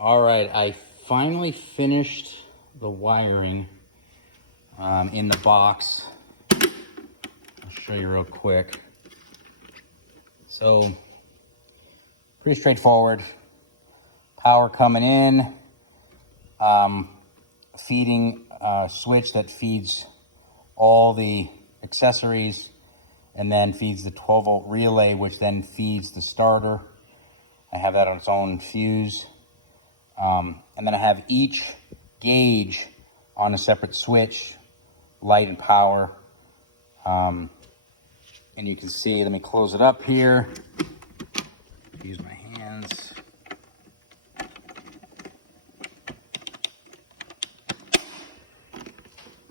All right, I finally finished the wiring in the box. I'll show you real quick. So, pretty straightforward. Power coming in, feeding a switch that feeds all the accessories, and then feeds the 12-volt relay, which then feeds the starter. I have that on its own fuse. And then I have each gauge on a separate switch, light and power. And you can see, let me close it up here. Use my hands.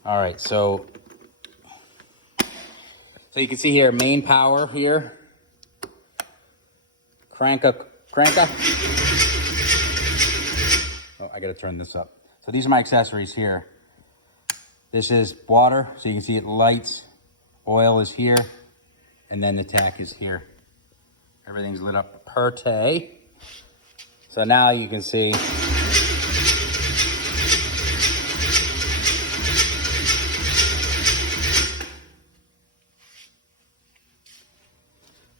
All right, so you can see here, main power here. Cranka. Oh, I gotta turn this up. So these are my accessories here. This is water, so you can see it lights. Oil is here, and then the tach is here. Everything's lit up per tay. So now you can see.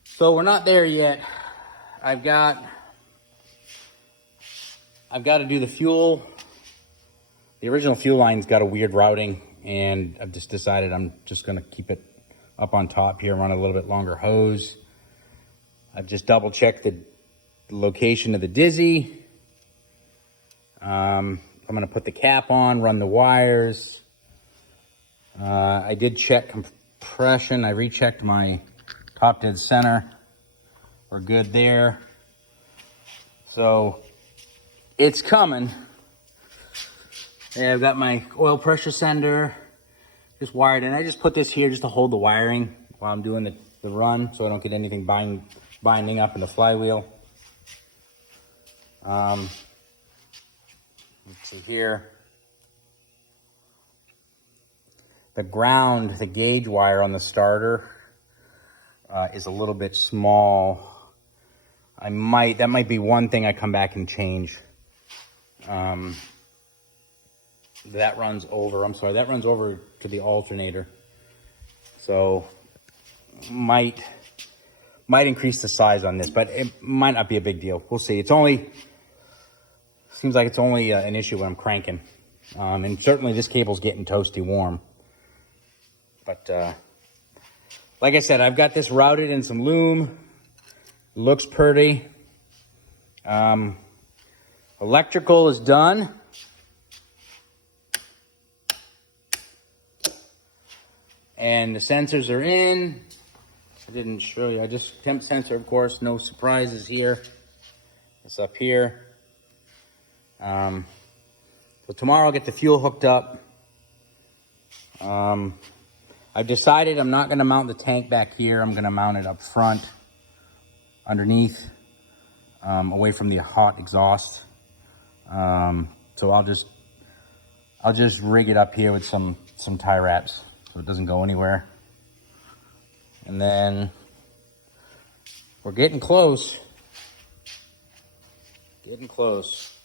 So we're not there yet. I've got to do the fuel. The original fuel line's got a weird routing, and I've just decided I'm just gonna keep it up on top here, run a little bit longer hose. I've just double checked the location of the Dizzy. I'm gonna put the cap on, run the wires. I did check compression. I rechecked my top dead center. We're good there. So it's coming. Yeah, I've got my oil pressure sender just wired in. I just put this here just to hold the wiring while I'm doing the run, so I don't get anything binding up in the flywheel. Let's see here. The ground, the gauge wire on the starter is a little bit small. That might be one thing I come back and change. That runs over to the alternator. So might increase the size on this, but it might not be a big deal. We'll see. Seems like it's only an issue when I'm cranking. And certainly this cable's getting toasty warm. But like I said, I've got this routed in some loom. Looks pretty. Electrical is done. And the sensors are in. I didn't show you. I just temp sensor, of course, no surprises here. It's up here. So tomorrow I'll get the fuel hooked up. I've decided I'm not going to mount the tank back here. I'm going to mount it up front, underneath, away from the hot exhaust. So I'll just rig it up here with some tie wraps so it doesn't go anywhere. And then we're getting close. Getting close.